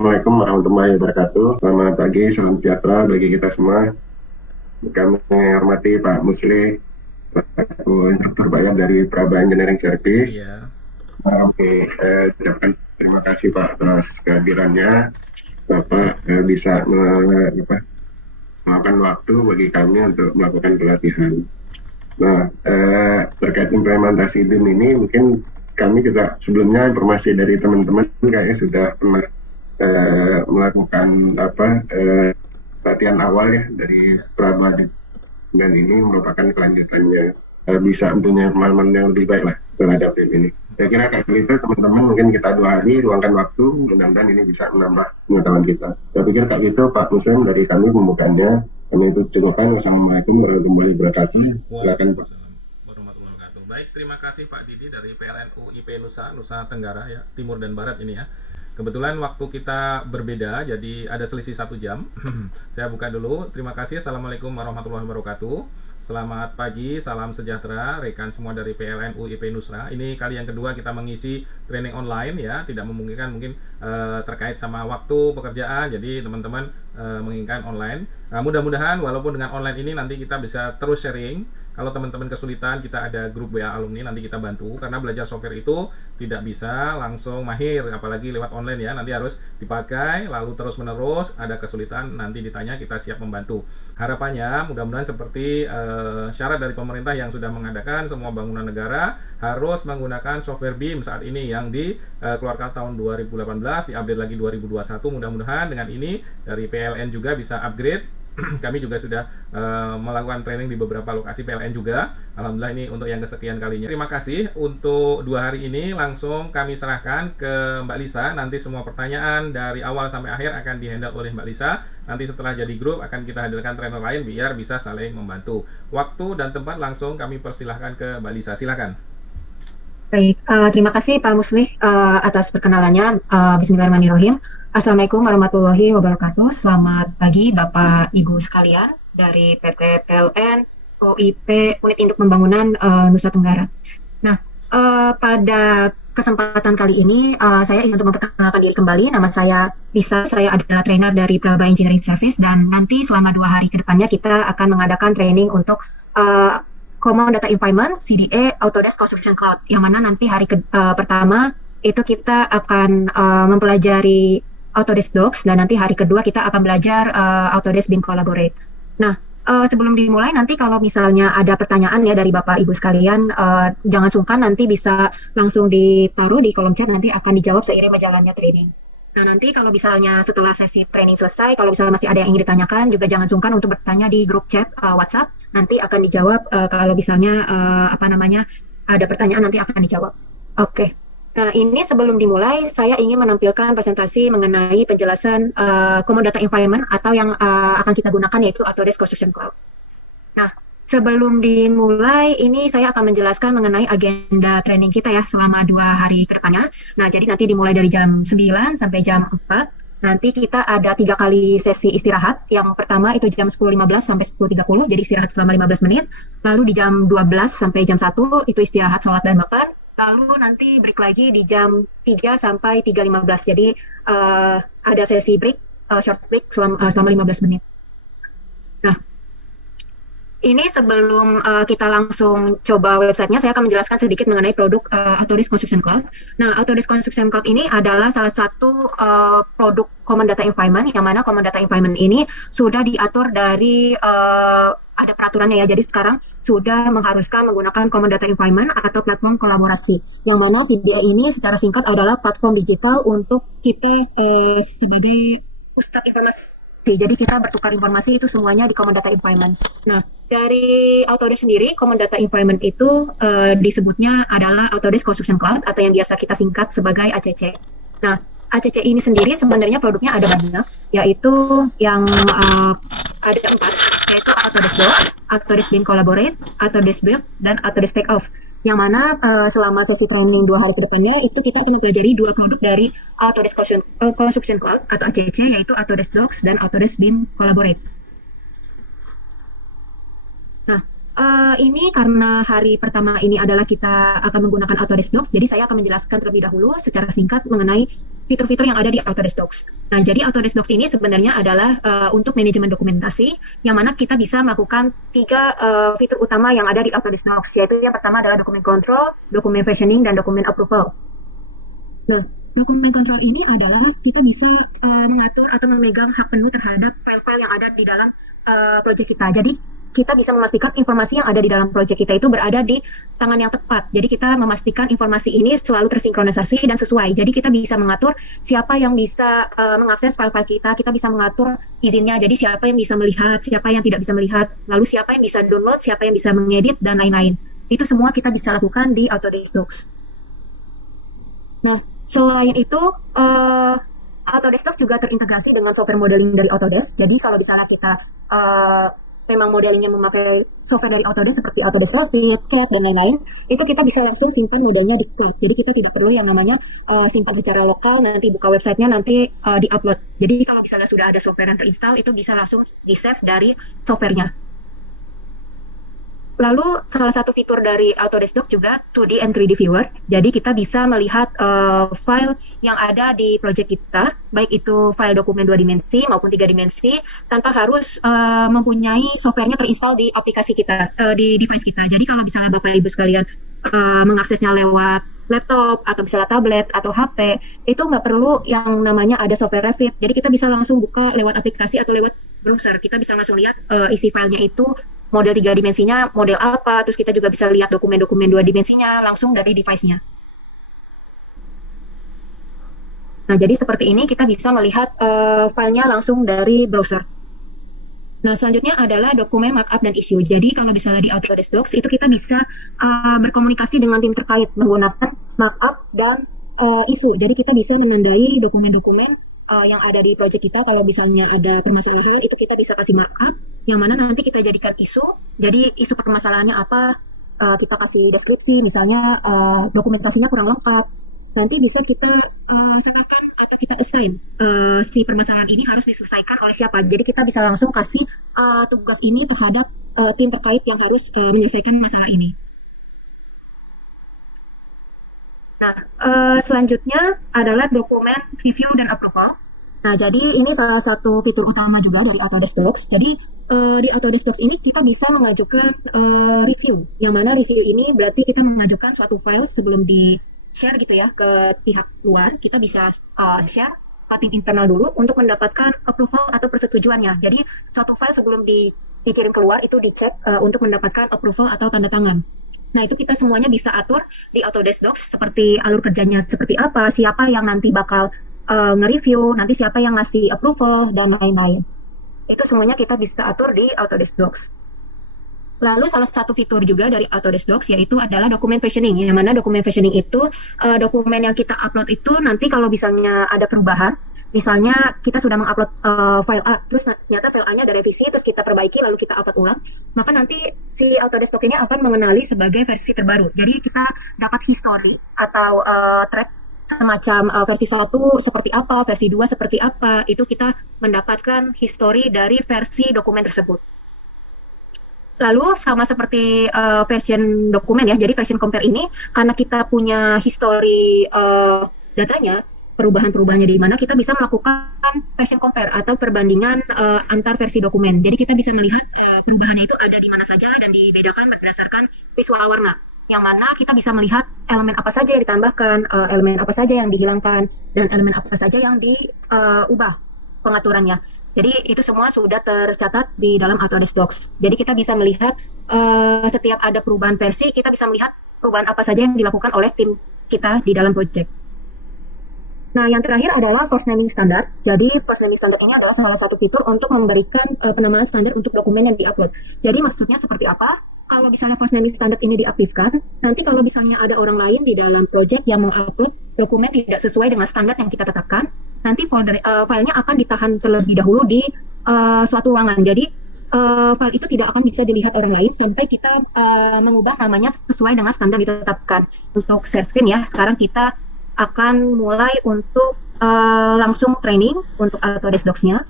Assalamualaikum warahmatullahi wabarakatuh. Selamat pagi, salam sejahtera bagi kita semua. Kami menghormati Pak Musli, selaku instruktur bayar dari Praba Engineering Service. Iya. Oke, ucapkan terima kasih Pak atas kehadirannya. Bapak bisa melakukan waktu bagi kami untuk melakukan pelatihan. Nah, terkait implementasi BIM ini, mungkin kami juga sebelumnya informasi dari teman-teman kayaknya sudah pernah melakukan latihan awal ya dari Praba, dan ini merupakan kelanjutannya, bisa mempunyai pemahaman yang lebih baik lah terhadap BIM ini. Saya kira kayak gitu teman-teman, mungkin kita 2 hari luangkan waktu, mudah-mudahan ini bisa menambah pengetahuan kita. Saya pikir kayak gitu Pak Muslim, dari kami pembukaannya. Kami itu cukupkan. Wassalamualaikum warahmatullahi wabarakatuh. Silakan Pak. Warahmatullahi wabarakatuh. Baik, terima kasih Pak Didi dari PLNU IP Nusa Tenggara ya, Timur dan Barat ini ya. Kebetulan waktu kita berbeda, jadi ada selisih 1 jam. Saya buka dulu. Terima kasih. Assalamualaikum warahmatullahi wabarakatuh. Selamat pagi, salam sejahtera rekan semua dari PLNU IP Nusra. Ini kali yang kedua kita mengisi training online ya, tidak memungkinkan mungkin terkait sama waktu pekerjaan, jadi teman-teman menginginkan online. Mudah-mudahan walaupun dengan online ini nanti kita bisa terus sharing. Kalau teman-teman kesulitan, kita ada grup WA alumni, nanti kita bantu, karena belajar software itu tidak bisa langsung mahir, apalagi lewat online ya, nanti harus dipakai lalu terus menerus. Ada kesulitan nanti ditanya, kita siap membantu. Harapannya mudah-mudahan seperti syarat dari pemerintah yang sudah mengadakan semua bangunan negara harus menggunakan software BIM saat ini yang dikeluarkan tahun 2018, diupdate lagi 2021. Mudah-mudahan dengan ini dari PLN juga bisa upgrade. Kami juga sudah melakukan training di beberapa lokasi PLN juga. Alhamdulillah ini untuk yang kesekian kalinya. Terima kasih. Untuk 2 hari ini langsung kami serahkan ke Mbak Lisa. Nanti semua pertanyaan dari awal sampai akhir akan dihandle oleh Mbak Lisa. Nanti setelah jadi grup akan kita hadirkan trainer lain biar bisa saling membantu. Waktu dan tempat langsung kami persilahkan ke Mbak Lisa. Silakan. Baik, terima kasih Pak Musli atas perkenalannya. Bismillahirrahmanirrahim. Assalamualaikum warahmatullahi wabarakatuh. Selamat pagi Bapak Ibu sekalian dari PT PLN OIP Unit Induk Pembangunan Nusa Tenggara. Nah, pada kesempatan kali ini saya ingin untuk memperkenalkan diri kembali. Nama saya Lisa, saya adalah trainer dari Praba Engineering Service, dan nanti selama 2 hari ke depannya kita akan mengadakan training untuk Common Data Environment, CDE, Autodesk Construction Cloud, yang mana nanti hari pertama itu kita akan mempelajari Autodesk Docs, dan nanti hari kedua kita akan belajar Autodesk BIM Collaborate. Nah, sebelum dimulai, nanti kalau misalnya ada pertanyaan ya dari Bapak Ibu sekalian, jangan sungkan, nanti bisa langsung ditaruh di kolom chat, nanti akan dijawab seiring berjalannya training. Nah, nanti kalau misalnya setelah sesi training selesai, kalau misalnya masih ada yang ingin ditanyakan, juga jangan sungkan untuk bertanya di grup chat WhatsApp. Nanti akan dijawab kalau misalnya ada pertanyaan, nanti akan dijawab. Oke. Nah, ini sebelum dimulai, saya ingin menampilkan presentasi mengenai penjelasan Common Data Environment atau yang akan kita gunakan, yaitu Autodesk Construction Cloud. Nah, sebelum dimulai, ini saya akan menjelaskan mengenai agenda training kita ya selama 2 hari ke depannya. Nah, jadi nanti dimulai dari jam 9 sampai jam 4. Nanti kita ada 3 kali sesi istirahat. Yang pertama itu jam 10.15 sampai 10.30, jadi istirahat selama 15 menit. Lalu di jam 12 sampai jam 1 itu istirahat sholat dan makan. Lalu nanti break lagi di jam 3 sampai 3.15. Jadi ada sesi break, short break selama 15 menit. Nah, ini sebelum kita langsung coba websitenya, saya akan menjelaskan sedikit mengenai produk Autodesk Construction Cloud. Nah, Autodesk Construction Cloud ini adalah salah satu produk Common Data Environment, yang mana Common Data Environment ini sudah diatur dari ada peraturannya ya. Jadi sekarang sudah mengharuskan menggunakan Common Data Environment atau platform kolaborasi, yang mana CDA ini secara singkat adalah platform digital untuk kita sebagai pusat informasi. Jadi kita bertukar informasi itu semuanya di Common Data Environment. Nah, dari Autodesk sendiri, Common Data Environment itu disebutnya adalah Autodesk Construction Cloud atau yang biasa kita singkat sebagai ACC. Nah, ACC ini sendiri sebenarnya produknya ada banyak, yaitu yang ada 4, yaitu Autodesk Docs, Autodesk BIM Collaborate, Autodesk Build, dan Autodesk Takeoff. Yang mana selama sesi training 2 hari ke depannya itu kita akan mempelajari 2 produk dari Autodesk Construction Cloud atau ACC, yaitu Autodesk Docs dan Autodesk BIM Collaborate. Nah, ini karena hari pertama ini adalah kita akan menggunakan Autodesk Docs, jadi saya akan menjelaskan terlebih dahulu secara singkat mengenai fitur-fitur yang ada di Autodesk Docs. Nah, jadi Autodesk Docs ini sebenarnya adalah untuk manajemen dokumentasi, yang mana kita bisa melakukan tiga fitur utama yang ada di Autodesk Docs, yaitu yang pertama adalah dokumen control, dokumen versioning, dan dokumen approval. Nah, dokumen control ini adalah kita bisa mengatur atau memegang hak penuh terhadap file-file yang ada di dalam project kita. Jadi kita bisa memastikan informasi yang ada di dalam project kita itu berada di tangan yang tepat. Jadi kita memastikan informasi ini selalu tersinkronisasi dan sesuai. Jadi kita bisa mengatur siapa yang bisa mengakses file-file kita bisa mengatur izinnya. Jadi siapa yang bisa melihat, siapa yang tidak bisa melihat, lalu siapa yang bisa download, siapa yang bisa mengedit, dan lain-lain. Itu semua kita bisa lakukan di Autodesk Docs. Nah, selain itu, Autodesk Docs juga terintegrasi dengan software modeling dari Autodesk. Jadi kalau misalnya kita memang modelingnya memakai software dari Autodesk seperti Autodesk Revit, CAD, dan lain-lain, itu kita bisa langsung simpan modelnya di cloud. Jadi kita tidak perlu yang namanya simpan secara lokal, nanti buka websitenya, nanti di-upload. Jadi kalau misalnya sudah ada software yang terinstall, itu bisa langsung di-save dari softwarenya. Lalu salah satu fitur dari Autodesk Docs juga 2D and 3D Viewer. Jadi kita bisa melihat file yang ada di project kita, baik itu file dokumen 2 dimensi maupun 3 dimensi, tanpa harus mempunyai softwarenya terinstall di aplikasi kita, di device kita. Jadi kalau misalnya Bapak Ibu sekalian mengaksesnya lewat laptop atau misalnya tablet atau HP, itu nggak perlu yang namanya ada software Revit. Jadi kita bisa langsung buka lewat aplikasi atau lewat browser. Kita bisa langsung lihat isi filenya itu, model 3 dimensinya model apa, terus kita juga bisa lihat dokumen-dokumen 2 dimensinya langsung dari device-nya. Nah, jadi seperti ini kita bisa melihat filenya langsung dari browser. Nah, selanjutnya adalah dokumen markup dan issue. Jadi kalau misalnya di Autodesk Docs itu kita bisa berkomunikasi dengan tim terkait menggunakan markup dan issue. Jadi kita bisa menandai dokumen-dokumen yang ada di project kita. Kalau misalnya ada permasalahan, itu kita bisa kasih markup, yang mana nanti kita jadikan isu. Jadi isu permasalahannya apa, kita kasih deskripsi, misalnya dokumentasinya kurang lengkap. Nanti bisa kita serahkan atau kita assign si permasalahan ini harus diselesaikan oleh siapa. Jadi kita bisa langsung kasih tugas ini terhadap tim terkait yang harus menyelesaikan masalah ini. Nah, selanjutnya adalah dokumen review dan approval. Nah, jadi ini salah satu fitur utama juga dari Autodesk Docs. Jadi di Autodesk Docs ini kita bisa mengajukan review. Yang mana review ini berarti kita mengajukan suatu file sebelum di-share gitu ya ke pihak luar. Kita bisa share ke tim internal dulu untuk mendapatkan approval atau persetujuannya. Jadi suatu file sebelum dikirim keluar itu dicek untuk mendapatkan approval atau tanda tangan. Nah, itu kita semuanya bisa atur di Autodesk Docs, seperti alur kerjanya seperti apa, siapa yang nanti bakal nge-review, nanti siapa yang ngasih approval, dan lain-lain. Itu semuanya kita bisa atur di Autodesk Docs. Lalu salah satu fitur juga dari Autodesk Docs yaitu adalah dokumen versioning, yang mana dokumen versioning itu dokumen yang kita upload itu nanti kalau misalnya ada perubahan, misalnya kita sudah mengupload file A, terus ternyata file A-nya ada revisi, terus kita perbaiki, lalu kita upload ulang, maka nanti si Autodesk Docs ini akan mengenali sebagai versi terbaru. Jadi kita dapat history atau track semacam versi 1 seperti apa, versi 2 seperti apa, itu kita mendapatkan history dari versi dokumen tersebut. Lalu sama seperti version dokumen ya, jadi version compare ini, karena kita punya history datanya, perubahan-perubahannya di mana, kita bisa melakukan version compare atau perbandingan antar versi dokumen. Jadi kita bisa melihat perubahannya itu ada di mana saja dan dibedakan berdasarkan visual warna. Yang mana kita bisa melihat elemen apa saja yang ditambahkan, elemen apa saja yang dihilangkan, dan elemen apa saja yang diubah pengaturannya. Jadi itu semua sudah tercatat di dalam Autodesk Docs. Jadi kita bisa melihat setiap ada perubahan versi, kita bisa melihat perubahan apa saja yang dilakukan oleh tim kita di dalam project. Nah, yang terakhir adalah force naming standard. Jadi, force naming standard ini adalah salah satu fitur untuk memberikan penamaan standar untuk dokumen yang diupload. Jadi, maksudnya seperti apa? Kalau misalnya force naming standard ini diaktifkan, nanti kalau misalnya ada orang lain di dalam project yang mengupload dokumen tidak sesuai dengan standar yang kita tetapkan, nanti filenya akan ditahan terlebih dahulu di suatu ruangan. Jadi, file itu tidak akan bisa dilihat orang lain sampai kita mengubah namanya sesuai dengan standar ditetapkan. Untuk share screen ya, sekarang kita akan mulai untuk langsung training untuk Autodesk Docs-nya.